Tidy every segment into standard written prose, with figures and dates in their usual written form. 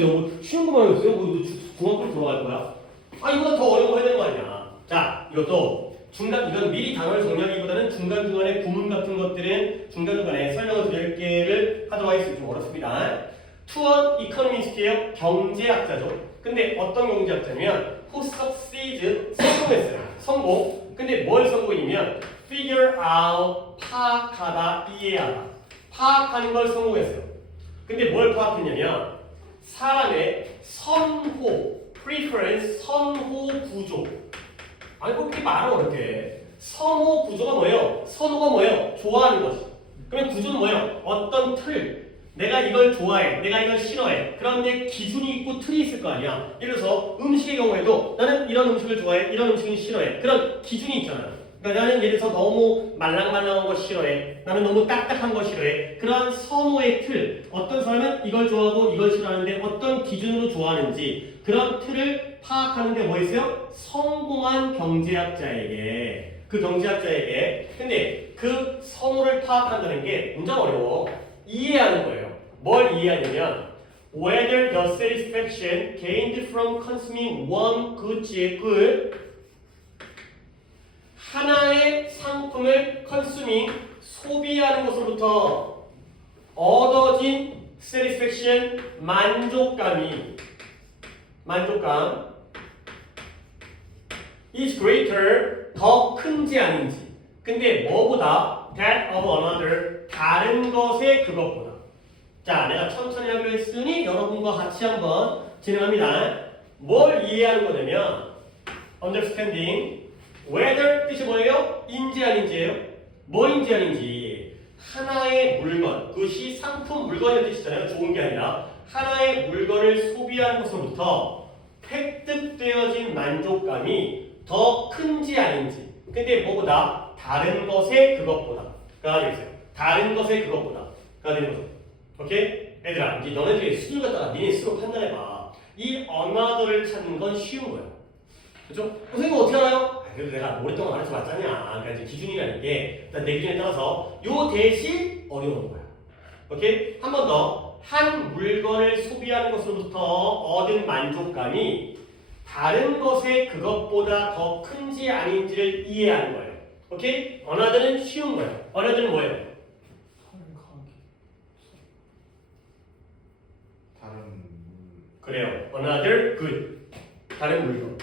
모르겠어요. 뭐 쉬운 거만 했어요. 뭐 중학교로 들어갈 거야. 아 이거보다 더 어려운 거 해야 되는 거 아니야. 자 이것도 중간 이건 미리 단어를 정리하기보다는 중간중간에 구문 같은 것들은 중간중간에 설명을 드릴 게를 하도록 하겠습니다. 좀 어렵습니다. 투원 이코노미스트예요. 경제학자죠. 근데 어떤 경제학자냐면 who succeeds 성공했어요. 성공. 근데 뭘 성공이냐면 figure out 파악하다 이해하다. 파악하는 걸 성공했어요. 근데 뭘 파악했냐면 사람의 선호, preference, 선호 구조. 아니 뭐 그렇게 말을 어렵게. 선호 구조가 뭐예요? 선호가 뭐예요? 좋아하는 거지. 그러면 구조는 뭐예요? 어떤 틀. 내가 이걸 좋아해, 내가 이걸 싫어해. 그런데 기준이 있고 틀이 있을 거 아니야. 예를 들어서 음식의 경우에도 나는 이런 음식을 좋아해, 이런 음식은 싫어해. 그런 기준이 있잖아요. 그러니까 나는 예를 들어서 너무 말랑말랑한 거 싫어해. 나는 너무 딱딱한 거 싫어해. 그러한 선호의 틀. 어떤 사람은 이걸 좋아하고 이걸 싫어하는데 어떤 기준으로 좋아하는지 그런 틀을 파악하는 게 뭐 있어요? 성공한 경제학자에게. 그 경제학자에게. 근데 그 선호를 파악한다는 게 굉장히 어려워. 이해하는 거예요. 뭘 이해하냐면 whether the satisfaction gained from consuming one good 하나의 상품을 consuming 소비하는 것으로부터 얻어진 satisfaction 만족감 is greater 더 큰지 아닌지. 근데 뭐보다 that of another 다른 것의 그것보다. 자, 내가 천천히 하기로 했으니 여러분과 같이 한번 진행합니다. 뭘 이해하는 거냐면 understanding whether 뜻이 뭐예요? 인지 아닌지예요? 뭐인지 아닌지. 하나의 물건, 그것이 상품 물건의 뜻이잖아요. 좋은 게 아니라 하나의 물건을 소비한 것으로부터 획득되어진 만족감이 더 큰지 아닌지. 근데 뭐보다 다른 것의 그것보다 가 되겠어요. 다른 것의 그것보다 가 되는 거죠. 오케이? 얘들아, 이제 너네들이 수준 갖다가 니네 스스로 판단해봐. 이 another를 찾는 건 쉬운 거야. 그죠? 선생님 어떻게 알아요? 그래도 내가 오랫동안 가르쳐 봤잖냐. 그러니까 이제 기준이라는 게 일단 내 기준에 따라서 요 대신 어려운 거야. 오케이? 한 번 더. 한 물건을 소비하는 것으로부터 얻은 만족감이 다른 것의 그것보다 더 큰지 아닌지를 이해하는 거예요. 오케이? another는 쉬운 거예요. another는 뭐예요? 그래요. another good. 다른 물건.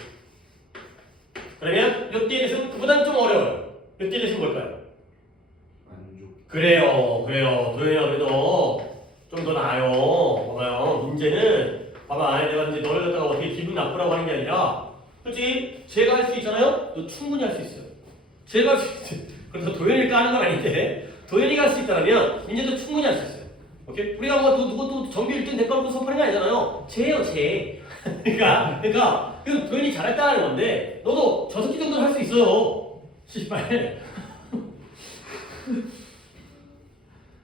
그러면 요때 대해서는 그보다는 좀 어려워요. 요때 대해서는 뭘까요? 만족. 그래요. 도현이야 그래도 좀 더 나아요. 봐봐요. 문제는 봐봐. 내가 이제 너를 갖다가 어떻게 기분 나쁘라고 하는 게 아니라 솔직히 제가 할 수 있잖아요. 너 충분히 할 수 있어요. 제가 할 수 있어요. 그래서 도현이를 까는 건 아닌데 도현이가 할 수 있다면 민재도 충분히 할 수 있어요. 오케이? 우리가 뭐 누구 전교 1등 대가로 선포하는 게 아니잖아요. 쟤예요, 쟤. 그러니까 그 도현이 잘했다는 건데 너도 저 새끼 정도는 할 수 있어요. 씨발.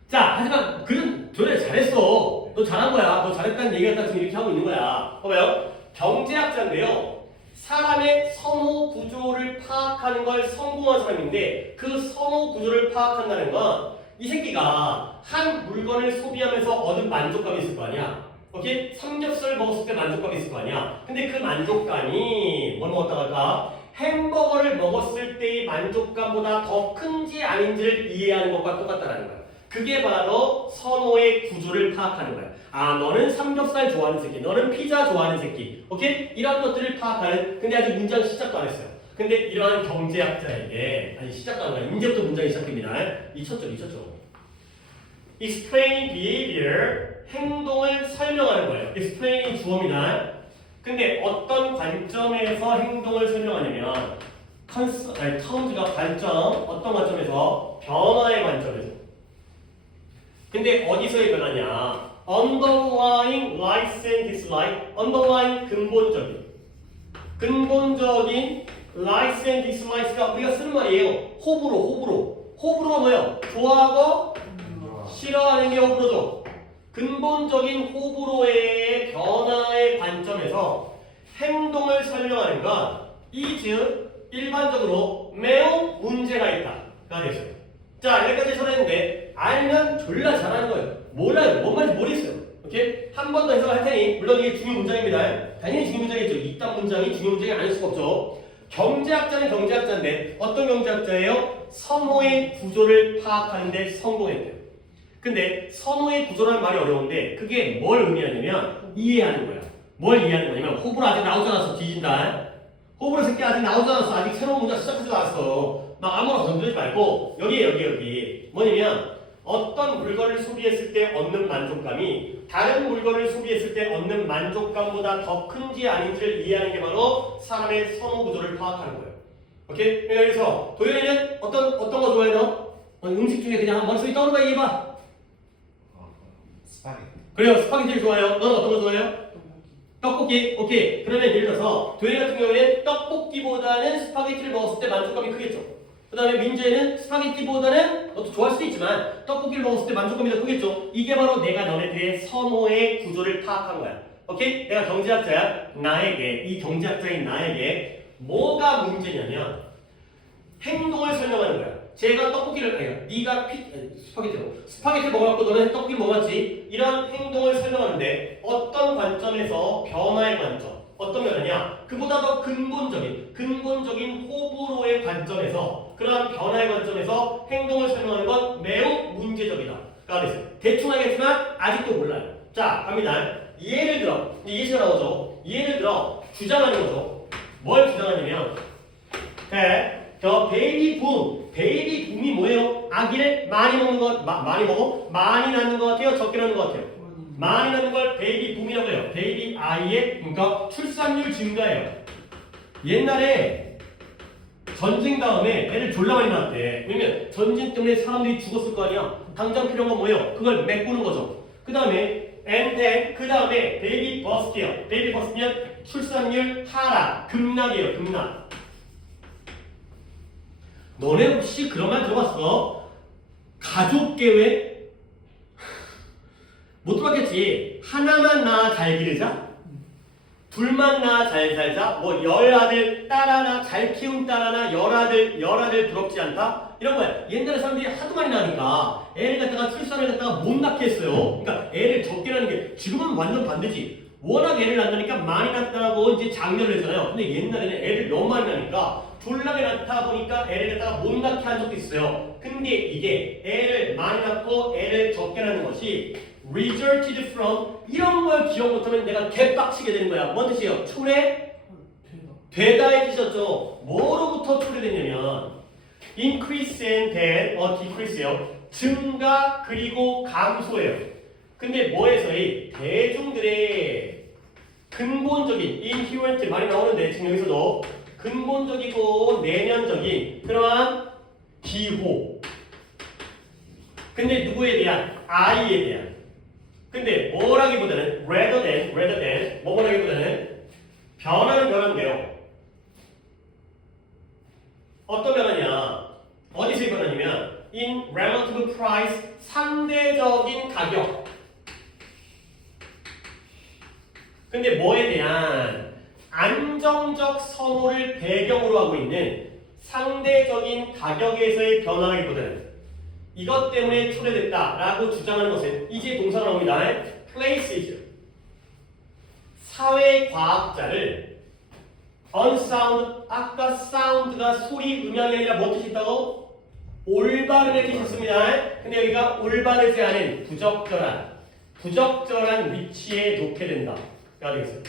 자, 하지만 그는 도현이 잘했어. 너 잘한 거야. 너 잘했다는 얘기가 딱 지금 이렇게 하고 있는 거야. 봐봐요. 경제학자인데요. 사람의 선호 구조를 파악하는 걸 성공한 사람인데 그 선호 구조를 파악한다는 건 이 새끼가 한 물건을 소비하면서 얻은 만족감이 있을 거 아니야. 오케이? 삼겹살 먹었을 때 만족감이 있을 거 아니야. 근데 그 만족감이 뭘 먹었다 할까? 햄버거를 먹었을 때의 만족감보다 더 큰지 아닌지를 이해하는 것과 똑같다는 거야. 그게 바로 선호의 구조를 파악하는 거야. 아, 너는 삼겹살 좋아하는 새끼, 너는 피자 좋아하는 새끼. 오케이? 이런 것들을 파악하는. 근데 아직 문장 시작도 안 했어요. 근데 이러한 경제학자에게 아직 시작도 안 해요. 이제부터 문장이 시작됩니다. 2쳤죠. Explain behavior, 행동을 설명하는 거예요. Explain이 주어입니다. 근데 어떤 관점에서 행동을 설명하냐면 terms가 관점, 어떤 관점에서? 변화의 관점에서. 근데 어디서의 변화냐? Underlying likes and dislike, underlying 근본적인 likes and dislikes가 우리가 쓰는 말이에요. 호불호가 뭐예요? 좋아하고 싫어하는 게 호불호죠. 근본적인 호불호의 변화의 관점에서 행동을 설명하는 건 is 일반적으로 매우 문제가 있다가 되죠. 자, 여기까지 설명했는데 알면 졸라 잘하는 거예요. 몰라요. 뭔 말인지 모르겠어요. 오케이? 한 번 더 해석을 할 테니 물론 이게 중요 문장입니다. 당연히 중요 문장이겠죠. 이딴 문장이 중요 문장이 아닐 수가 없죠. 경제학자는 경제학자인데 어떤 경제학자예요? 선호의 구조를 파악하는데 성공했대요. 근데 선호의 구조라는 말이 어려운데 그게 뭘 의미하냐면 이해하는 거야. 뭘 이해하는 거냐면 호불호 아직 나오지 않았어. 뒤진다. 호불호 새끼 아직 나오지 않았어. 아직 새로운 문장 시작하지도 않았어. 막 아무나 건드리지 말고 여기 뭐냐면 어떤 물건을 소비했을 때 얻는 만족감이 다른 물건을 소비했을 때 얻는 만족감보다 더 큰지 아닌지를 이해하는 게 바로 사람의 선호 구조를 파악하는 거예요. 오케이? 그래서 도현이는 어떤 거 좋아해 너? 음식 중에 그냥 머릿속에 떠오르는 거 얘기해봐. 스파게티. 그래요. 스파게티를 좋아해요. 너는 어떤 거 좋아해요? 떡볶이. 오케이. 그러면 예를 들어서 도현이 같은 경우에는 떡볶이보다는 스파게티를 먹었을 때 만족감이 크겠죠. 그 다음에 민재는 스파게티보다는 너도 좋아할 수도 있지만 떡볶이를 먹었을 때 만족감이 더 크겠죠. 이게 바로 내가 너네들의 선호의 구조를 파악한 거야. 오케이? 내가 경제학자야. 나에게 이 경제학자인 나에게 뭐가 문제냐면 행동을 설명하는 거야. 제가 떡볶이를 네가 스파게티를 먹어갖고 너는 떡볶이를 먹었지. 이런 행동을 설명하는데 어떤 관점에서 변화의 관점 어떤 면이냐? 그보다 더 근본적인 호불호의 관점에서 그러한 변화의 관점에서 행동을 설명하는 건 매우 문제적이다. 그래서 대충 하겠지만 아직도 몰라요. 자, 갑니다. 예를 들어 예시가 나오죠. 예를 들어 주장하는 거죠. 뭘 주장하냐면 저 베이비 붐이 뭐예요? 아기를 많이 먹는 것 많이 먹어? 많이 낳는 것 같아요? 적게 낳는 것 같아요? 많이 낳는 걸 베이비 붐이라고 해요. 베이비 아이의 그러니까 출산율 증가예요. 옛날에 전쟁 다음에 애를 졸라 많이 낳았대. 왜냐면 전쟁 때문에 사람들이 죽었을 거 아니야. 당장 필요한 건 뭐예요? 그걸 메꾸는 거죠. 그 다음에 그 다음에 베이비 버스트예요. 베이비 버스트면 출산율 하락, 급락이에요. 급락. 너네 혹시 그런 말 들어봤어? 가족 계획? 못 들어봤겠지. 하나만 낳아 잘 기르자. 둘만 낳아 잘 살자. 뭐 열아들 딸하나 잘 키운 딸하나 열아들 부럽지 않다. 이런 거야. 옛날에 사람들이 하도 많이 낳으니까 애를 갖다가 출산을 갖다가 못 낳게 했어요. 그러니까 애를 적게 낳는 게 지금은 완전 반대지. 워낙 애를 낳으니까 많이 낳다라고 이제 장려를 했잖아요. 근데 옛날에는 애를 너무 많이 낳으니까 졸라게 낳다 보니까 애를 갖다가 못 낳게 한 적도 있어요. 근데 이게 애를 많이 낳고 애를 적게 낳는 것이 resulted from 이런 걸 기억 못하면 내가 개빡치게 되는 거야. 뭔 뜻이에요? 되다의 뜻이었죠. 뭐로부터 초래됐냐면 increase and then decrease예요. 증가 그리고 감소예요. 근데 뭐에서의 대중들의 근본적인 inherent 많이 나오는데 지금 여기서도 근본적이고 내면적인 그러한 기호. 근데 누구에 대한? 아이에 대한. 근데 뭐라기보다는 rather than 뭐라기보다는 변화인데요. 어떤 변화냐? 어디서의 변화냐면 in relative price 상대적인 가격. 근데 뭐에 대한 안정적 선호를 배경으로 하고 있는 상대적인 가격에서의 변화라기보다는 이것 때문에 초래됐다라고 주장하는 것은 이제 동사가 나옵니다. places 사회과학자를 unsound 아까 sound가 소리 음향이 아니라 뭐 뜻이 있다고? 올바른의 뜻이 있습니다. 근데 여기가 올바르지 않은 부적절한 위치에 놓게 된다. 가 되겠어요.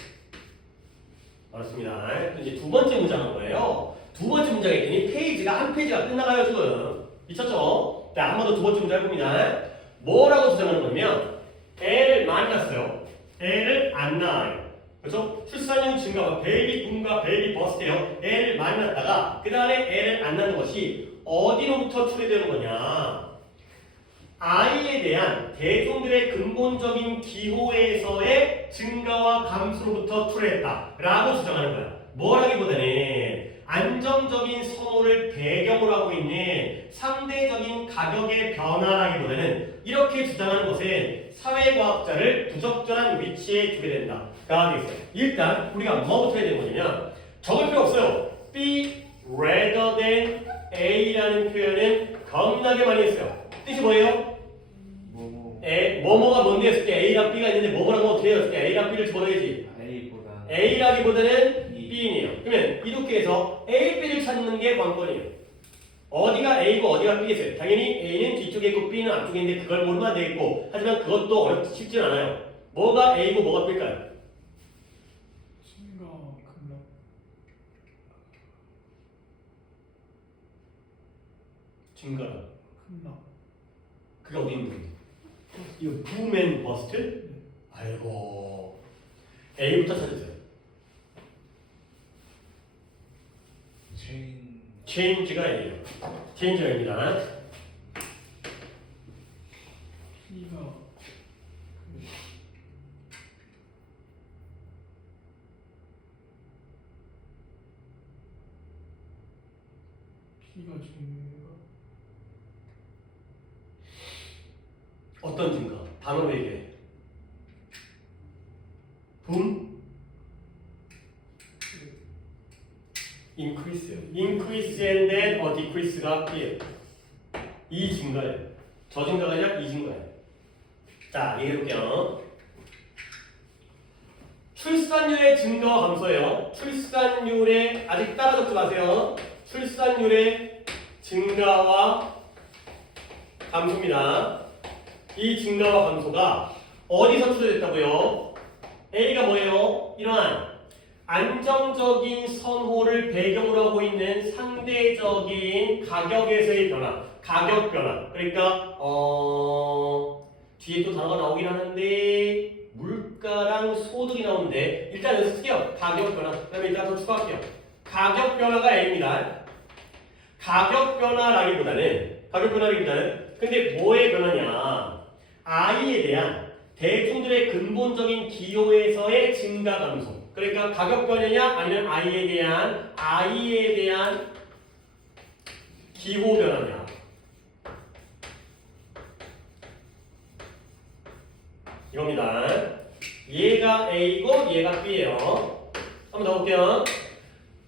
알았습니다. 이제 두 번째 문장 한 거예요. 두 번째 문장에 있더니 페이지가 한 페이지가 끝나가요 지금. 미쳤죠? 자, 한 번 더 두 번째 문장 해봅니다. 뭐라고 주장하는 거냐면 애를 많이 낳았어요. 애를 안 낳아요. 그렇죠? 출산율 증가가 베이비 붐과 베이비 버스트예요. 애를 많이 낳다가 그 다음에 애를 안 낳는 것이 어디로부터 초래되는 거냐? 아이에 대한 대중들의 근본적인 기호에서의 증가와 감소로부터 초래했다라고 주장하는 거야. 뭐라기보다는 안정적인 선호를 배경으로 하고 있는 상대적인 가격의 변화라기보다는 이렇게 주장하는 것은 사회과학자를 부적절한 위치에 두게 된다가 되겠어요. 일단 우리가 뭐부터 해야 되는 거냐면 적을 필요 없어요. B rather than A라는 표현은 겁나게 많이 했어요. 뜻이 뭐예요? 뭐뭐가 뭔데 했을 때 A랑 B가 있는데 뭐뭐랑 어떻게 했을 때 A랑 B를 집어넣어야지. A보다 A라기보다는 B. B이네요. 그러면 이렇게 해서 A, B를 찾는 게 관건이에요. 어디가 A고 어디가 B겠어요? 당연히 A는 뒤쪽에 있고 B는 앞쪽에 있는데 그걸 모르면 안 되겠고 하지만 그것도 쉽진 않아요. 뭐가 A고 뭐가 B일까요? 증가 급락 증가라. 급락 그게 어디 있는 거예요? 이거 부맨 버스트? 아이고 A부터 찾으세요. 체인 체인지가 A예요. 체인지가 A입니다. B가 B가 증가 어떤 증가? 단어로 얘기해. 붐? increase요. increase and then a decrease가 B예요. 이 증가예요. 저 증가가 아니라 이 증가예요. 자, 얘기해볼게요. 출산율의 증가와 감소예요. 출산율의 아직 따라 적지 마세요. 출산율의 증가와 감소입니다. 이 증가와 감소가 어디서 추정됐다고요? A가 뭐예요? 이러한 안정적인 선호를 배경으로 하고 있는 상대적인 가격에서의 변화, 가격 변화. 그러니까 뒤에 또 단어가 나오긴 하는데 물가랑 소득이 나오는데 일단 연습해요. 가격 변화. 그다음에 이따가 더 추가할게요. 가격 변화가 A입니다. 가격 변화라기보다는 근데 뭐의 변화냐? I에 대한 대중들의 근본적인 기호에서의 증가 감소. 그러니까 가격 변화냐 아니면 I에 대한 기호 변화냐. 이겁니다. 얘가 A고 얘가 B예요. 한번 더 볼게요.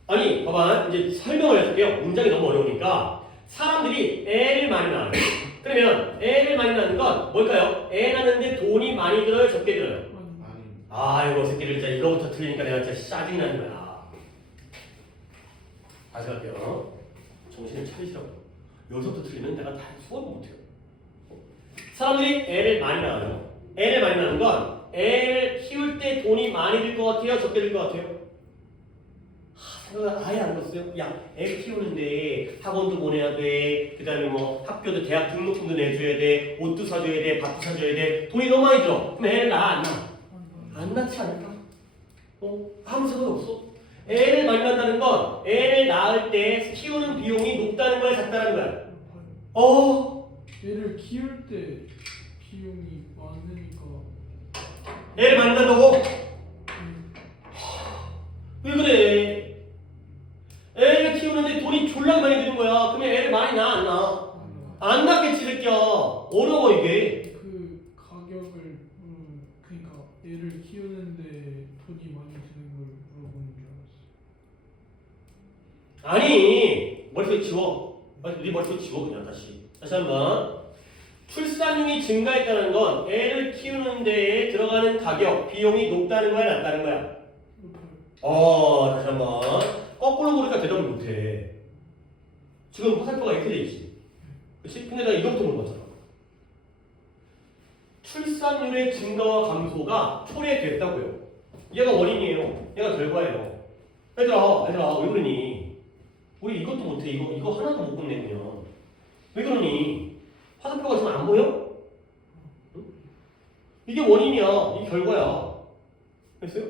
아니, 봐봐. 이제 설명을 해줄게요. 문장이 너무 어려우니까. 사람들이 애를 많이 낳아요. 그러면 애를 많이 낳는 건 뭘까요? 애 낳는데 돈이 많이 들어요? 적게 들어요? 아니 아이고, 새끼들 진짜 이거부터 틀리니까 내가 진짜 짜증이 나는 거야. 다시 갈게요. 정신을 차리시라고. 여기서부터 틀리면 내가 다 수업을 못해요. 사람들이 애를 많이 낳아요. 애를 많이 낳는 건 애를 키울 때 돈이 많이 들 것 같아요? 적게 들 것 같아요? 생각을 아예 안 했어요. 야, 애 키우는데 학원도 보내야 돼. 그 다음에 뭐 학교도 대학 등록금도 내줘야 돼. 옷도 사줘야 돼. 밥도 사줘야 돼. 돈이 너무 많이 들어. 그럼 애를 낳아 안 낳아? 안 낳지 않을까? 아무 생각 없어. 애를 많이 낳는다는 건 애를 낳을 때 키우는 비용이 높다는 거야, 작다는 거야? 얘를 키울 때 비용이 많으니까 애를 많이 낳는다고? 왜 그래? 애를 키우는데 돈이 졸라 많이 드는 거야. 그러면 애를 많이 낳아, 안 낳아? 안 낳겠지, 새끼야. 어려워, 이게. 그 가격을 그러니까 얘를 키우는데 돈이 많이 드는 걸 물어보는 줄 알았어. 아니, 머릿속에 지워. 네 머릿속에 지워, 그냥 다시 한번. 출산율이 증가했다는 건 애를 키우는 데에 들어가는 가격, 비용이 높다는 거야, 낮다는 거야? 다시 한번. 거꾸로 보니까 대답을 못해. 지금 화살표가 이렇게 돼 있지. 그치? 근데 나 이것부터 물어봤잖아. 출산율의 증가와 감소가 초래됐다고요. 얘가 원인이에요. 얘가 결과예요. 얘들아, 왜 그러니? 우리 이것도 못해. 이거 하나도 못 끝내, 그냥. 왜 그러니? 화살표가 지금 안 보여? 응? 이게 원인이야. 이게 결과야. 됐어요?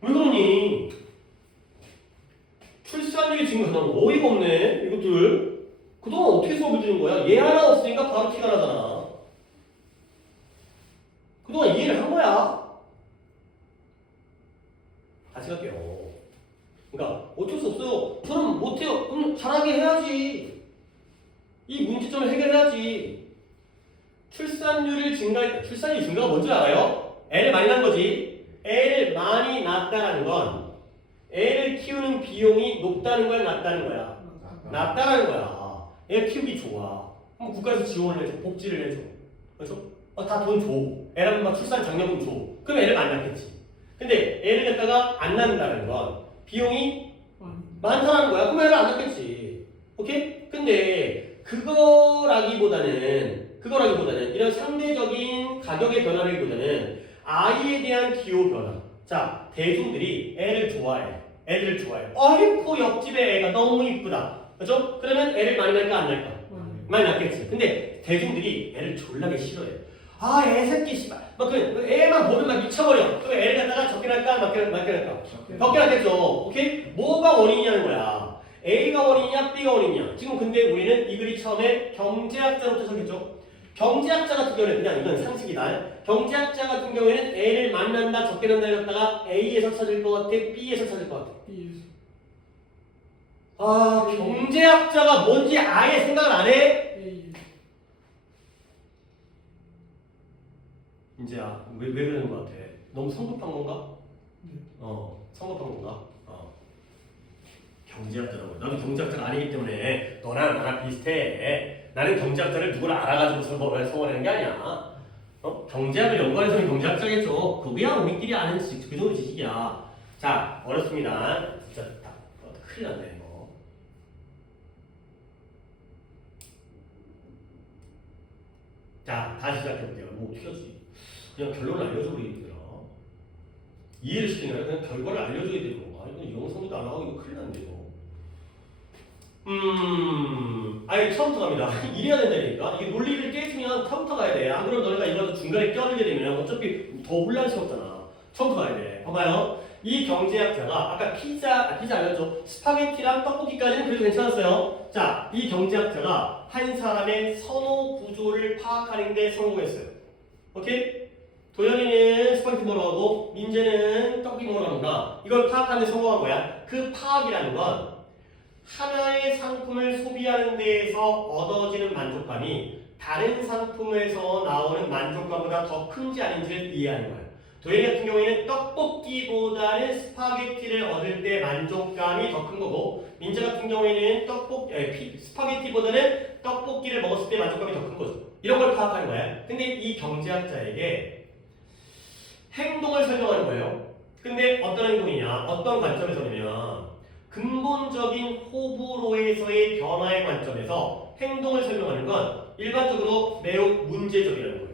왜 그러니? 출산율이 증가하면 어이가 없네, 이것들. 그동안 어떻게 수업을 주는 거야? 얘 하나 없으니까 바로 티가 나잖아. 그동안 이해를 한 거야. 다시 갈게요. 그러니까 어쩔 수 없어요. 저는 못해요. 그럼 잘하게 해야지. 이 문제점을 해결해야지. 출산율 증가가 뭔지 알아요? 애를 많이 낳은 거지. 애를 많이 낳았다는 건 애를 키우는 비용이 높다는 거야, 낮다는 거야? 낮다는 거야. 애 키우기 좋아. 그럼 국가에서 지원을 해줘, 복지를 해줘, 그렇죠? 다 돈 줘. 애라면 막 출산 장려금 줘. 그럼 애를 안 낳겠지. 근데 애를 갖다가 안 낳는다는 건 비용이 많다는 거야. 그럼 애를 안 낳겠지. 오케이? 근데 그거라기보다는 이런 상대적인 가격의 변화라기보다는 아이에 대한 기호 변화. 자, 대중들이 애를 좋아해. 애를 좋아해. 아이고 옆집에 애가 너무 이쁘다. 그렇죠? 그러면 애를 많이 낳을까 안 낳을까? 많이 낳겠지. 근데 대중들이 애를 졸라게 싫어해. 아, 애 새끼 씨발. 막 그 애만 보면 막 미쳐버려. 그럼 애를 갖다가 적게 낳을까 맞게 낳을까? 적게 낳겠죠. 오케이? 뭐가 원인이냐는 거야. A가 원인이냐 B가 원인이냐. 지금 근데 우리는 이 글이 처음에 경제학자부터 시작했죠. 경제학자 같은 경우는 그냥 이건 상식이다. 경제학자 같은 경우에는 A를 만난다 적게 낳는다 이랬다가 A에서 찾을 것 같아 B에서 찾을 것 같아. B에서. 아, 경제학자가 뭔지 아예 생각을 안 해? A. 이제야 왜 그러는 것 같아? 너무 성급한 건가? 네. 성급한 건가? 경제학자라고. 나도 경제학자가 아니기 때문에 너랑 나랑 비슷해. 나는 경제학자를 누구를 알아가지고 서원하는 게 아니야. 경제학을 연구하는 사람이 경제학자겠죠. 그거야 우리끼리 아는 지식, 그 정도 지식이야. 자, 어렵습니다. 진짜 큰일 났네 이거. 자, 다시 시작해볼게요. 뭐 어떻게 하지? 그냥 결론을 알려줘 버리더라. 이해를 시키는 게 아니라 그냥 결과를 알려줘야 되는 건가? 이건 영상도 안 하고 이거 큰일 났네 이거. 아예 처음부터 갑니다. 이래야 된다니까. 이게 논리를 깨지면 처음부터 가야 돼. 안 그러면 너네가 이거 중간에 껴들게 되면 어차피 더 혼란스럽잖아. 처음부터 가야 돼. 봐봐요. 이 경제학자가 아까 피자 알렸죠? 스파게티랑 떡볶이까지는 그래도 괜찮았어요. 자, 이 경제학자가 한 사람의 선호 구조를 파악하는 데 성공했어요. 오케이? 도현이는 스파게티 먹으러 가고 민재는 떡볶이 먹으러 가는구나. 이걸 파악하는 데 성공한 거야. 그 파악이라는 건 하나의 상품을 소비하는 데에서 얻어지는 만족감이 다른 상품에서 나오는 만족감보다 더 큰지 아닌지를 이해하는 거예요. 도현이 같은 경우에는 떡볶이보다는 스파게티를 얻을 때 만족감이 더 큰 거고, 민재 같은 경우에는 스파게티보다는 떡볶이를 먹었을 때 만족감이 더 큰 거죠. 이런 걸 파악하는 거야. 근데 이 경제학자에게 행동을 설명하는 거예요. 근데 어떤 행동이냐, 어떤 관점에서냐면 근본적인 호불호에서의 변화의 관점에서 행동을 설명하는 건 일반적으로 매우 문제적이라는 거예요.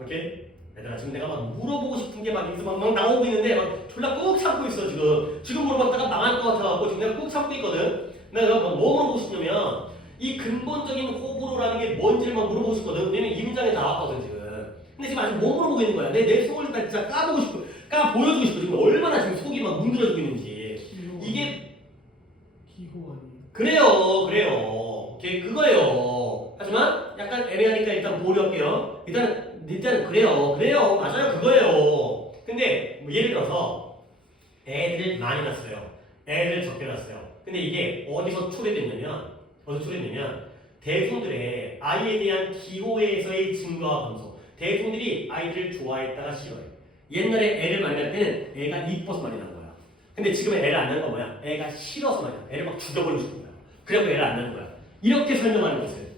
오케이? 얘들아, 지금 내가 막 물어보고 싶은 게 막 여기서 막 나오고 있는데 막 졸라 꾹 참고 있어 지금 물어봤다가 망할 것 같아갖고 지금 내가 꾹 참고 있거든. 내가 뭐 물어보고 싶냐면 이 근본적인 호불호라는 게 뭔지를 막 물어보고 싶거든. 왜냐면 이 문장에 나왔거든 지금. 근데 지금 아직 뭐 물어보고 있는 거야. 내 속을 다 진짜 까보고 싶어. 보여주고 싶어. 지금 얼마나 지금 속이 막 문드러지고 있는지. 이게 기호 아니에요? 그래요. 그거예요. 하지만 약간 애매하니까 일단 보류할게요. 일단 그래요. 맞아요. 그거예요. 근데 뭐 예를 들어서 애들을 많이 낳았어요. 애들을 적게 낳았어요. 근데 이게 어디서 초래됐냐면 대중들의 아이에 대한 기호에서의 증가와 감소. 대중들이 아이들을 좋아했다가 싫어해. 옛날에 애를 많이 낳을 때는 애가 이뻐서 많이 낳은 거야. 근데 지금은 애를 안 낳는 건 뭐야? 애가 싫어서 많이 낳아. 애를 막 죽여버리고 싶은 거야. 그래서 애를 안 낳는 거야. 이렇게 설명하는 것은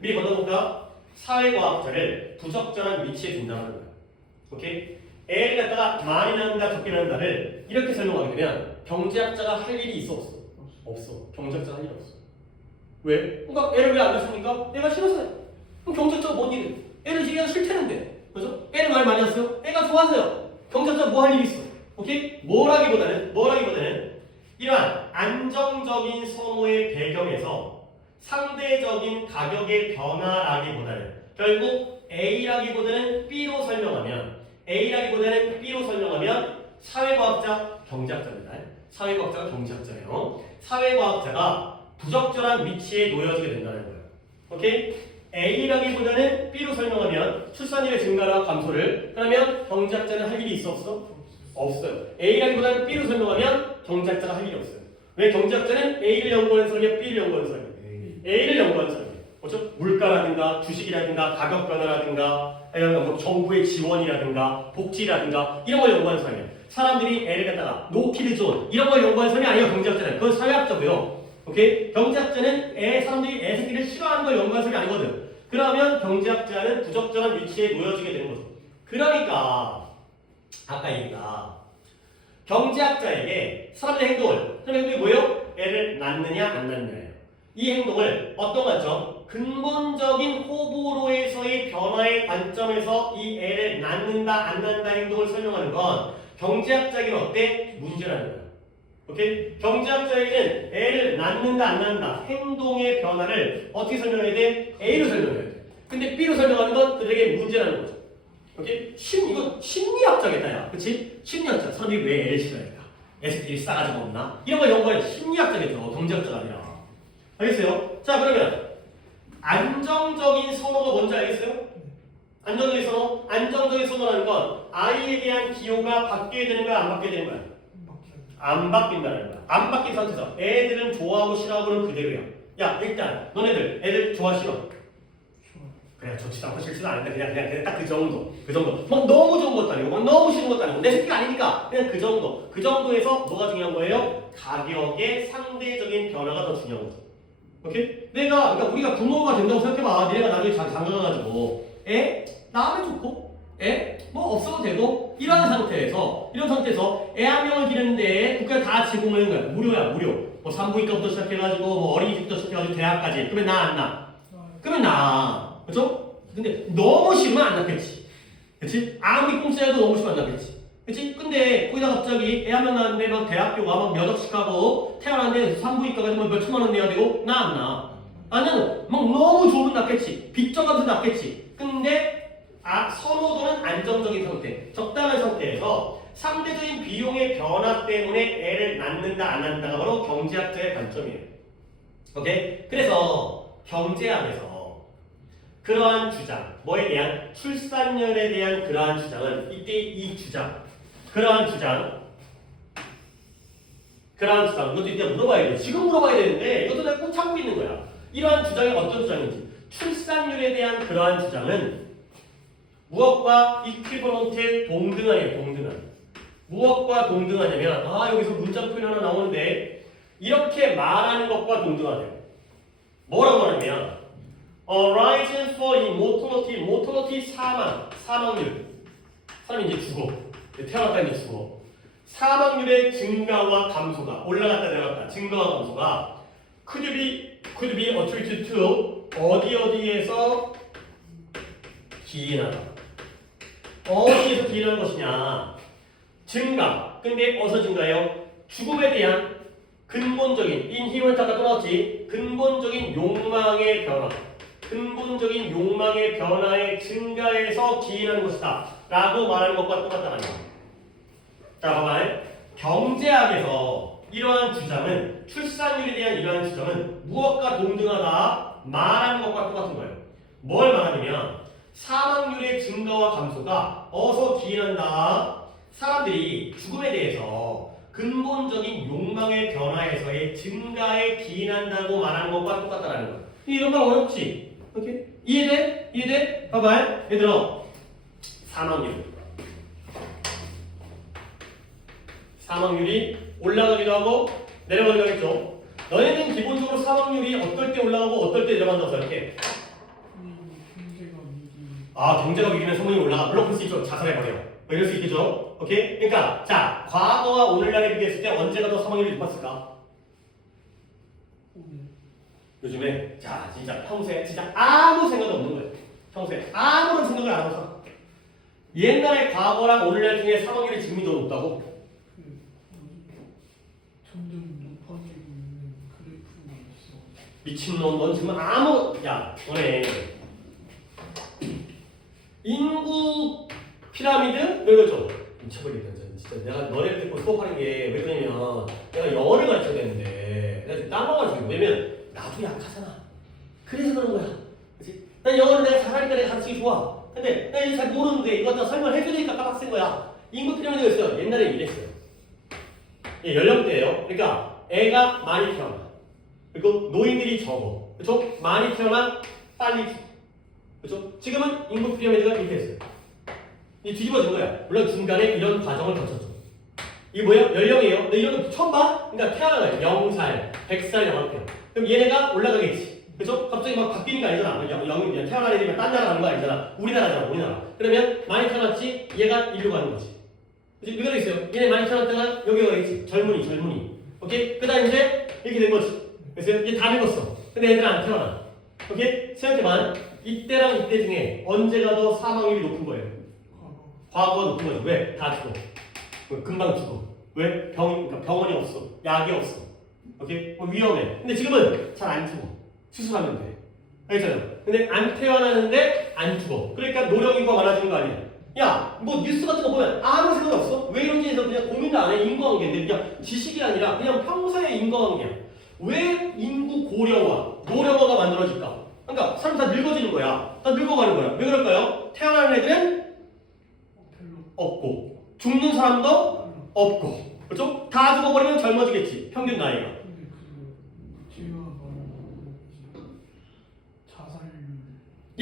미리 건너볼까? 사회과학자를 부적절한 위치에 둔다는 거야. 오케이? 애를 갖다가 많이 낳는다 적게 낳는다를 이렇게 설명하게 되면 경제학자가 할 일이 있어 없어? 없어. 경제학자가 할 일이 없어. 왜? 그러니까 애를 왜 안 낳습니까? 애가 싫어서요. 그럼 경제학자가 뭔 일이에요? 애를 얘가 싫다는데, 그죠? 애를 많이 낳았어요? 애가 좋아서요. 경제학자가 뭐 할 일이 있어? 오케이? 뭐라기보다는 이러한 안정적인 선호의 배경에서 상대적인 가격의 변화라기보다는 결국 A라기보다는 B로 설명하면 사회과학자 경제학자입니다. 사회과학자가 경제학자예요. 사회과학자가 부적절한 위치에 놓여지게 된다는 거예요. 오케이? A라기보다는 B로 설명하면 출산율의 증가나 감소를, 그러면 경제학자는 할 일이 있어 없어? 없어요. A라기보다는 B로 설명하면 경제학자가 할 일이 없어요. 왜? 경제학자는 A를 연구하는 사람이야, B를 연구하는 사람이야? A를 연구하는 사람이에요. 그렇죠? 물가라든가 주식이라든가 가격 변화라든가 아니면 뭐 정부의 지원이라든가 복지라든가 이런 걸 연구하는 사람이에요. 사람들이 애를 갖다가 노키드 존 이런 걸 연구하는 사람이 아니에요. 경제학자는. 그건 사회학자고요. 오케이? 경제학자는 사람들이 애 새끼를 싫어하는 걸 연구한 소리 아니거든. 그러면 경제학자는 부적절한 위치에 놓여지게 되는 거죠. 그러니까 아까 얘기가 경제학자에게 사람의 행동이 뭐예요? 애를 낳느냐 안 낳느냐예요. 이 행동을 어떤 관점? 근본적인 호불호에서의 변화의 관점에서 이 애를 낳는다 안 낳는다 행동을 설명하는 건 경제학자에게는 어때? 문제라는 거야. 오케이? 경제학자에게는 애를 낳는다 안 낳는다 행동의 변화를 어떻게 설명해야 돼? A로 설명해야 돼. 근데 B로 설명하는 건 그들에게 문제라는 거죠. 오케이? 이거 심리학자겠다 야. 그치? 심리학자. 사람들이 왜 애를 싫어할까? 애새끼리 싸가지가 없나? 이런 걸 연구하는 심리학자겠죠. 경제학자가 아니라. 알겠어요? 자 그러면 안정적인 선호가 뭔지 알겠어요? 안정적인 선호? 안정적인 선호라는 건 아이에 대한 기호가 바뀌어야 되는 거야 안 바뀌어야 되는 거야? 안 바뀐다는 거야. 안 바뀐 상태에서 애들은 좋아하고 싫어하고는 그대로야. 야 일단 너네들 애들 좋아 싫어? 그냥 좋지도 않고 싫지도 않은데 그냥 딱 그 정도. 뭐 너무 좋은 것도 아니고 뭐 너무 싫은 것도 아니고 내 새끼가 아니니까 그냥 그 정도. 그 정도에서 뭐가 중요한 거예요? 가격의 상대적인 변화가 더 중요한 거죠. 오케이? 그러니까 우리가 부모가 된다고 생각해봐. 니네가 나중에 장가가가지고 나면 좋고 뭐 없어도 되고 이런 상태에서 애 한 명을 기르는데 국가가 다 제공을 하는 거야. 무료야 무료. 뭐 산부인과부터 시작해가지고 뭐 어린이집부터 시작해가지고 대학까지. 그러면 나 안 나? 그러면 나. 그렇죠? 근데 너무 싫으면 안 낳겠지. 그렇지? 아무리 공짜여도 너무 싫으면 안 낳겠지. 그치? 근데 거기다 갑자기 애 한 명 낳았는데 막 대학교가 막 몇 억씩 하고 태어났는데 산부인과가 몇 천만 원 내야 되고 나 안 나? 나는 막 너무 좋으면 낳겠지. 빚져가면서 낳겠지. 근데 선호도는 안정적인 상태, 적당한 상태에서 상대적인 비용의 변화 때문에 애를 낳는다 안 낳는다가 바로 경제학자의 관점이에요. 오케이? 그래서 경제학에서 그러한 주장, 뭐에 대한 출산율에 대한 그러한 주장은 이때 이 주장, 그러한 주장, 이것도 이제 물어봐야 돼. 지금 물어봐야 되는데 이것도 내가 꼭 참고 있는 거야. 이러한 주장이 어떤 주장인지. 출산율에 대한 그러한 주장은 무엇과 이퀴버런트에 동등하냐, 무엇과 동등하냐면 여기서 문자 표현 하나 나오는데 이렇게 말하는 것과 동등하대요. 뭐라고 말하냐면 rise for mortality 사망률. 사람이 이제 죽어. 태어났다 이제 죽어. 사망률의 증가와 감소가 올라갔다 내려갔다 증가와 감소가 could be attributed to 어디에서 기인하다. 어디에서 기인하는 것이냐? 증가. 근데 어디서 증가해요? 죽음에 대한 근본적인 inherent 아까 또 나왔지. 근본적인 욕망의 변화의 증가에서 기인하는 것이다 라고 말하는 것과 똑같다는 거야. 자 봐봐요. 경제학에서 이러한 주장은 출산율에 대한 이러한 주장은 무엇과 동등하다 말하는 것과 똑같은 거예요. 뭘 말하냐면 사망률의 증가와 감소가 어디서 기인한다. 사람들이 죽음에 대해서 근본적인 욕망의 변화에서의 증가에 기인한다고 말하는 것과 똑같다는 거예요. 이런 말 어렵지? 오케이? 이해돼? 이해돼? 봐봐요. 얘들아 사망률이 올라가기도 하고 내려가기도 하겠죠. 너희는 기본적으로 사망률이 어떨 때 올라가고 어떨 때 내려간다고 생각해? 경제가 위기면 성능이 올라가. 물론 그럴 수 있죠. 자살해버려. 뭐 이럴 수 있겠죠. 오케이? 그러니까 자 과거와 오늘날에 비교했을 때 언제가 더 사망률이 높았을까? 요즘에 자 진짜 평소에 진짜 아무 생각 없는 거예요. 평소에 아무런 생각을 안 하고 살아. 옛날에 과거랑 오늘날 중에 사망률이 지금이 더 높다고? 점점 높아지고 있는 그래프가 있어. 미친놈 넌 지금 너네 인구 피라미드? 이거죠? 미쳐버리겠다 진짜 내가 너네를 듣고 수업하는 게 왜 그러냐면 내가 영어를 가르쳐야 되는데 내가 지금 까먹어가지고 왜냐면 나도 약하잖아. 그래서 그런 거야. 그치? 난 영어를 내가 잘하니까 내가 가르치기 좋아. 근데 나 이제 잘 모르는데 이거 다 설명해주니까 까먹은 거야. 인구 피라미드가 있어요. 옛날에 이랬어요. 연령대예요. 그러니까 애가 많이 태어나. 그리고 노인들이 적어. 그렇죠? 많이 태어나 빨리 죽어. 그렇죠? 지금은 인구 피라미드가 이렇게 했어요. 이 뒤집어진 거야. 물론 중간에 이런 과정을 거쳤죠. 이게 뭐예요? 연령이에요. 근데 이런 거 처음 봐? 그러니까 태어나요. 0살, 100살 영한테요. 그럼 얘네가 올라가겠지. 그죠? 갑자기 막 바뀌는 거 아니잖아. 영이 그냥 태어난 애들이면 딴 나라 가는 거 아니잖아. 우리나라잖아, 우리나라. 그러면 많이 태어났지? 얘가 일로 가는 거지. 그치? 여기가 있어요. 얘네 많이 태어났다가 여기 가겠지. 젊은이. 오케이? 그 다음 이제 이렇게 된 거지. 그래서 얘 다 늙었어. 근데 애들은 안 태어나. 오케이? 생각해봐. 이때랑 이때 중에 언제가 더 사망률이 높은 거예요? 과거가 높은 거지. 왜? 다 죽어. 금방 죽어. 왜? 그러니까 병원이 없어. 약이 없어. 오케이? 위험해. 근데 지금은 잘 안 죽어. 수술하면 돼. 알겠잖아요. 근데 안 태어나는데 안 죽어. 그러니까 노령인구가 많아지는 거 아니야. 야, 뭐 뉴스 같은 거 보면 아무 생각 없어? 왜 이런지 해서 그냥 고민도 안 해. 인과관계인데 그냥 지식이 아니라 그냥 평소의 인과관계야. 왜 인구 고령화, 노령화가 만들어질까? 그러니까 사람 다 늙어지는 거야. 다 늙어가는 거야. 왜 그럴까요? 태어나는 애들은 별로 없고 죽는 사람도 없고 그렇죠? 다 죽어버리면 젊어지겠지. 평균 나이가. 근데 제가 말한 자살률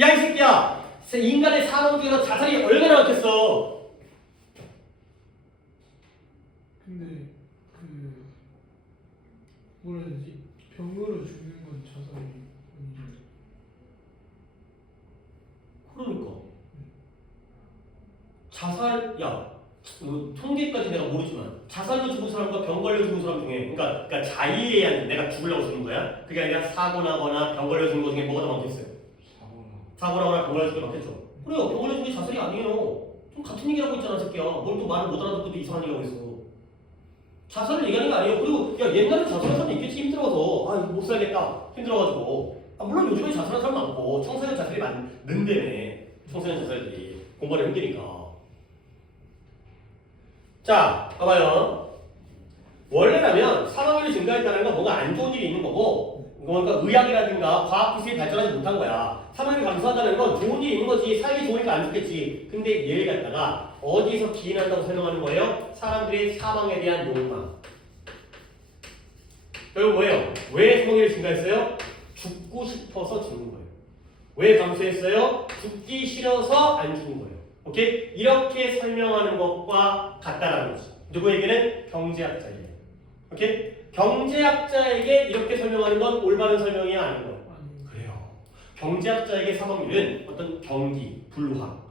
야 이 새끼야! 인간의 사망 중에서 자살이 얼마나 많겠어? 근데 뭐라 해야 되지? 병으로 죽는 건 자살이 아니죠. 그러니까 자살 뭐 통계까지 내가 모르지만 자살로 죽은 사람과 병 걸려 죽은 사람 중에 그러니까 자의에 의한 내가 죽으려고 죽는 거야? 그게 아니라 사고 나거나 병 걸려 죽는 거 중에 뭐가 더 많겠어요? 사고 나거나 병 걸려 죽는 게 많겠죠. 그래요. 병 걸려 죽는 게 자살이 아니에요. 좀 같은 얘기라고 있잖아 새끼야. 뭘 또 말을 못 알아듣고 또 이상한 얘기하고 있어. 자살을 얘기하는 게 아니에요. 그리고 야 옛날에 자살한 사람 있겠지. 힘들어서 못 살겠다 힘들어가지고 물론 요즘에 자살한 사람 많고 청소년 자살이 많는데네. 청소년 자살이 공부하기 힘드니까. 자, 봐봐요. 원래라면 사망률이 증가했다는 건 뭔가 안 좋은 일이 있는 거고, 뭔가 의학이라든가 과학 기술이 발전하지 못한 거야. 사망률이 감소한다는 건 좋은 일이 있는 거지. 살기 좋으니까 안 좋겠지. 근데 얘를 갖다가 어디서 기인한다고 설명하는 거예요? 사람들의 사망에 대한 욕망. 결국 뭐예요? 왜 사망률이 증가했어요? 죽고 싶어서 죽는 거예요. 왜 감소했어요? 죽기 싫어서 안 죽는 거예요. 오케이? 이렇게 설명하는 것과 같다라는 거지. 누구에게는? 경제학자에게. 오케이? 경제학자에게 이렇게 설명하는 건 올바른 설명이야 아닌 거야? 그래요. 경제학자에게 사망률은 어떤 경기, 불황,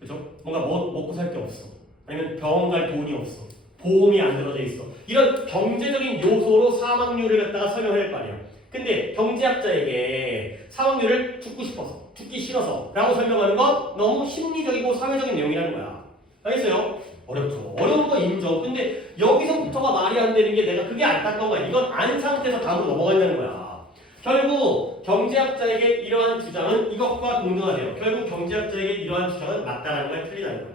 그죠? 뭔가 먹고 살 게 없어. 아니면 병원 갈 돈이 없어. 보험이 안 들어져 있어. 이런 경제적인 요소로 사망률을 갖다가 설명할 거 아니야. 근데 경제학자에게 사망률을 죽고 싶어서, 죽기 싫어서 라고 설명하는 건 너무 심리적이고 사회적인 내용이라는 거야. 알겠어요? 어렵죠. 어려운 거 인정. 근데 여기서부터가 말이 안 되는 게 내가 그게 안타까운 거야. 이건 안 상태에서 다음으로 넘어간다는 거야. 결국 경제학자에게 이러한 주장은 이것과 동등하대요. 결국 경제학자에게 이러한 주장은 맞다는 거야? 틀리다는 거야?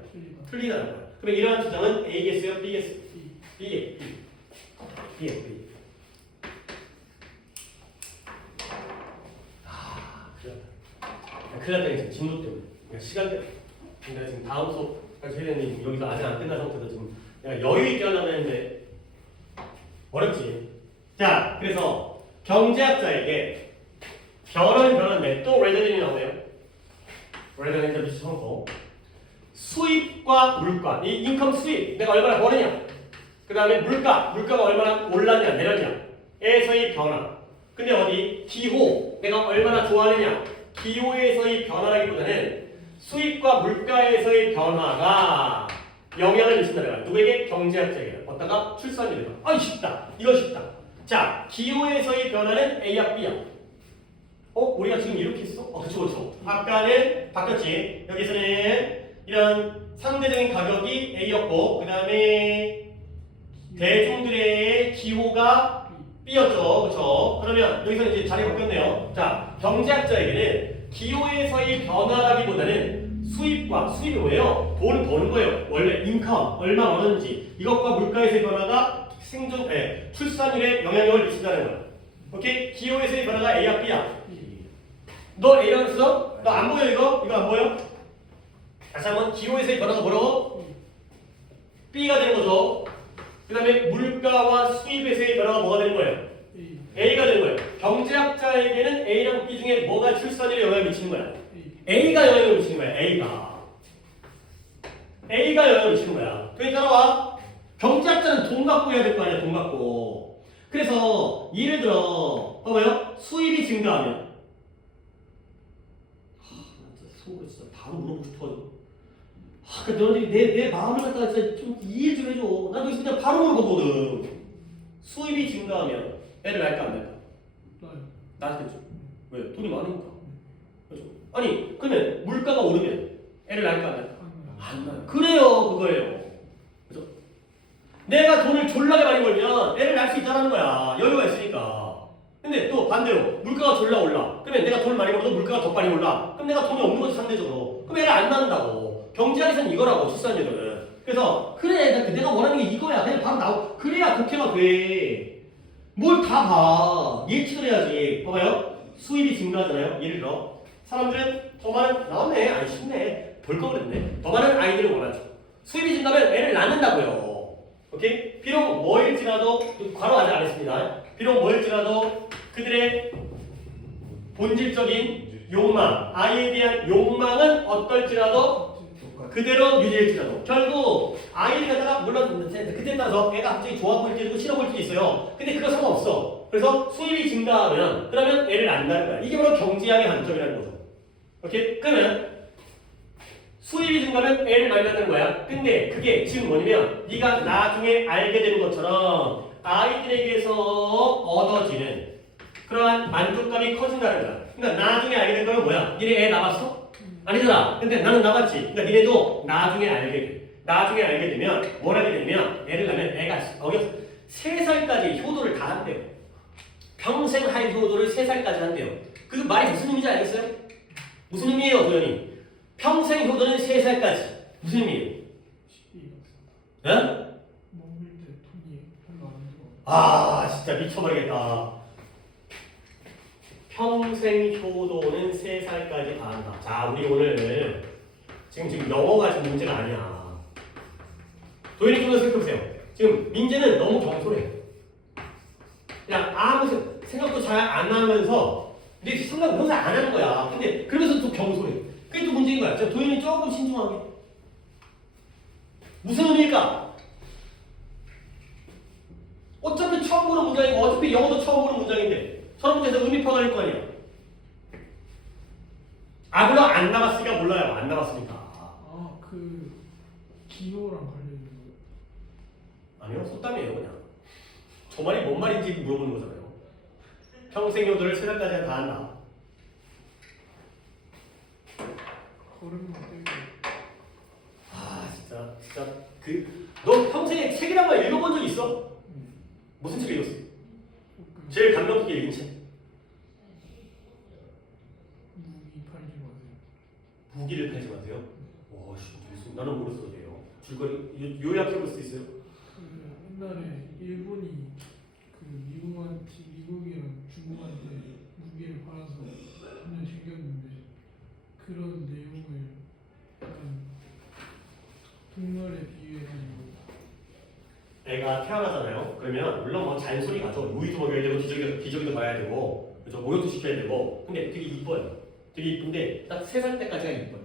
틀리다는 거야. 그럼 이러한 주장은 A겠어요? B겠어요? B. 큰일 났다. 지금 진도 때문에. 그러니까 시간 때문에. 내가 지금 다음 수업까지 해야 되는데 여기서 아직 안 끝난 상태도 지금 내가 여유 있게 하려고 했는데 어렵지. 자, 그래서 경제학자에게 변화인데 또 레드린이 나오네요. 레드린 비치 성공. 수입과 물가, 이 인컴 수입 내가 얼마나 버느냐. 그 다음에 물가가 얼마나 올랐냐 내렸냐에서의 변화. 근데 어디 기호 내가 얼마나 좋아하느냐. 기호에서의 변화라기보다는 수입과 물가에서의 변화가 영향을 미친다는 거야. 누구에게? 경제학자에게. 어디다가? 출산율에다. 아, 쉽다. 이거 쉽다. 자, 기호에서의 변화는 A야 B야. 우리가 지금 이렇게 했어? 그쵸. 아까는 바뀌었지. 여기서는 이런 상대적인 가격이 A였고, 그 다음에 대중들의 기호가 B였죠. 그쵸? 그러면 여기서 이제 자리가 바뀌었네요. 자, 경제학자에게는 기호에서의 변화라기보다는 수입이 뭐예요? 돈을 버는 거예요. 원래 인컴 얼마 버는지 이것과 물가에서의 변화가 출산율에 영향력을 미친다는 거야. 오케이? 기호에서의 변화가 A야 B야. 너 A라고 했어? 너 안 보여 이거? 이거 안 보여? 다시 한번 기호에서의 변화가 뭐라고? B가 되는 거죠. 그 다음에 물가와 수입에서의 변화가 뭐가 되는 거예요? A가 되는 거예요. 경제학자에게는 A랑 B 중에 뭐가 출산율에 영향을 미치는 거야? A가 영향을 미치는 거야. A가 영향을 미치는 거야. 그러니까 따라와. 경제학자는 돈 갖고 해야 될 거 아니야, 돈 갖고. 그래서 예를 들어 봐봐요. 수입이 증가하면 속으로 진짜 바로 물어보고 싶어가지고 그러니까 너네들이 내 마음을 갖다가 진짜 좀 이해 좀 해줘. 난 여기서 그냥 바로 물어보거든. 수입이 증가하면 애를 낳을까 안 낳을까? 낳겠죠. 왜? 돈이 많으니까. 그렇죠? 아니 그러면 물가가 오르면 애를 낳을까 안 낳을까? 안 낳아요. 그래요, 그거예요. 그죠? 내가 돈을 졸라게 많이 벌면 애를 낳을 수 있다는 거야. 여유가 있으니까. 근데 또 반대로 물가가 졸라 올라. 그러면 내가 돈을 많이 벌어도 물가가 더 많이 올라. 그럼 내가 돈이 없는 거지 상대적으로. 그럼 애를 안 낳는다고. 경제학에서는 이거라고 출산율은. 그래서 그래 내가 원하는 게 이거야. 그냥 바로 나오. 그래야 국회가 돼. 뭘 다 봐. 예측을 해야지. 봐봐요. 수입이 증가하잖아요. 예를 들어 사람들은 더 많은 나왔네. 아니 쉽네. 볼 거 그랬네. 더 많은 아이들을 원하죠. 수입이 증가하면 애를 낳는다고요. 오케이? 비록 뭐일지라도 괄호 아직 안 했습니다. 비록 뭐일지라도 그들의 본질적인 욕망, 아이에 대한 욕망은 어떨지라도 그대로 유지할지라도 결국 아이를 갖다가 물론 그때 따라서 애가 갑자기 좋아 보일지도 싫어 보일 수도 있어요. 근데 그거 상관없어. 그래서 수입이 증가하면 그러면 애를 안 낳는 거야. 이게 바로 경제학의 관점이라는 거죠. 오케이? 그러면 수입이 증가하면 애를 많이 낳는 거야. 근데 그게 지금 뭐냐면 네가 나중에 알게 되는 것처럼 아이들에게서 얻어지는 그러한 만족감이 커진다는 거야. 그러니까 나중에 알게 된 거는 뭐야? 니네 애 낳았어? 아니잖아. 근데 나는 낳았지. 그러니까 니네도 나중에 알게 돼. 나중에 알게 되면 뭘 하게 되면 애를 낳으면 애가 거기서 3살까지 효도를 다 한대요. 평생 할 효도를 3살까지 한대요. 그 말이 무슨 의미인지 알겠어요? 무슨 의미예요, 도현이? 평생 효도는 3살까지. 무슨 의미예요? 예? 먹을 때 돈이 별로 안 들어. 아 진짜 미쳐버리겠다. 평생 효도는 3살까지 다 한다. 자 우리 오늘 지금 영어가 지금 문제가 아니야. 도현이 좀 더 생각해보세요. 지금 민재는 너무 경솔해. 그냥 아무 생각도 잘 안 하면서 근데 생각 항상 안 하는 거야. 근데 그러면서 또 경솔해. 그게 또 문제인 거야. 자, 도현이 조금 신중하게. 무슨 의미일까? 어차피 처음 보는 문장이고 어차피 영어도 처음 보는 문장인데 저런 문제에서 의미 표현할 거 아니야. 아 물론 안 나갔으니까 몰라요. 안 나갔으니까. 그 기호랑 관련 있는 거예요? 아니요. 속담이에요 그냥. 저 말이 뭔 말인지 물어보는 거잖아요. 평생 효도를 3살까지 다 한다. 걸음만 떼고. 아 진짜 너 평생에 책이란 걸 읽어본 적 있어? 무슨 책 읽었어? 제일 감명 깊게 읽은 책? 무기 팔지 마세요. 무기를 팔지 마세요. 와, 무슨 나는 모르겠어 돼요. 줄거리 요약해볼 수 있어요? 그 옛날에 일본이 그 미국이랑 중국한테 무기를 팔아서 전혀 챙겼는데 그런 내용을 약간 동물에 비유해가지고. 애가 태어나잖아요. 그러면 물론 뭐 잔소리 가죠. 우유도 먹여야 되고 기저귀도 봐야 되고 그죠? 목욕도 시켜야 되고. 근데 되게 이뻐요. 되게 이쁜데 딱 3살 때까지가 이뻐요.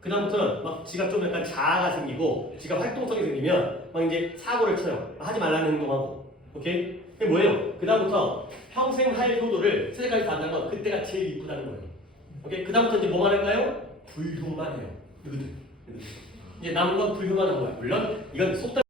그 다음부터는 막 지가 좀 약간 자아가 생기고 지가 활동성이 생기면 막 이제 사고를 쳐요. 하지 말라는 행동하고. 오케이? 그게 뭐예요? 그 다음부터 평생 할 효도를 3살까지 다 한다는 건 그때가 제일 이쁘다는 거예요. 오케이? 그 다음부터 이제 뭐만 할까요? 불효만 해요. 이제 남은 건 불효만 하는 거야. 물론 이건 속담